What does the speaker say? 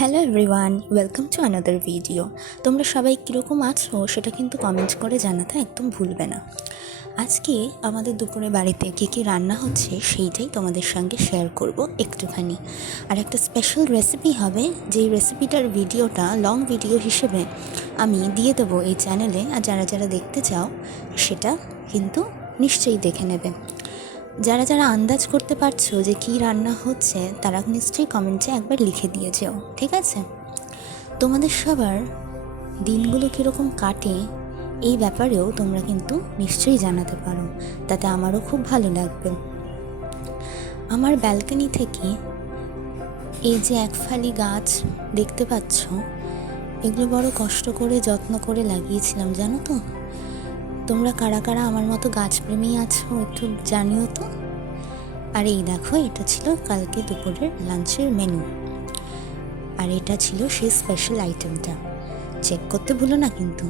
Hello everyone, welcome to another video. তোমরা সবাই কীরকম আছো সেটা কিন্তু কমেন্ট করে জানাতে একদম ভুলবে না। আজকে আমাদের দুপুরে বাড়িতে কী কী রান্না হচ্ছে সেইটাই তোমাদের সঙ্গে শেয়ার করব একটুখানি। আর একটা স্পেশাল রেসিপি হবে, যেই রেসিপিটার ভিডিওটা লং ভিডিও হিসেবে আমি দিয়ে দেবো এই চ্যানেলে। আর যারা যারা দেখতে চাও সেটা কিন্তু নিশ্চয়ই দেখে নেবে। যারা যারা আন্দাজ করতে পারছো যে কী রান্না হচ্ছে তারা নিশ্চয়ই কমেন্টে একবার লিখে দিয়ে যেও, ঠিক আছে? তোমাদের সবার দিনগুলো কীরকম কাটে এই ব্যাপারেও তোমরা কিন্তু নিশ্চয়ই জানাতে পারো, তাতে আমারও খুব ভালো লাগবে। আমার ব্যালকনি থেকে এই যে একফালি গাছ দেখতে পাচ্ছ, এগুলো বড় কষ্ট করে যত্ন করে লাগিয়েছিলাম, জানো তো? তোমরা কারা কারা আমার মতো গাছপ্রেমী আছো একটু জানিও তো। আর এই দেখো, এটা ছিল কালকে দুপুরের লাঞ্চের মেনু, আর এটা ছিল সেই স্পেশাল আইটেমটা। চেক করতে ভুলো না কিন্তু।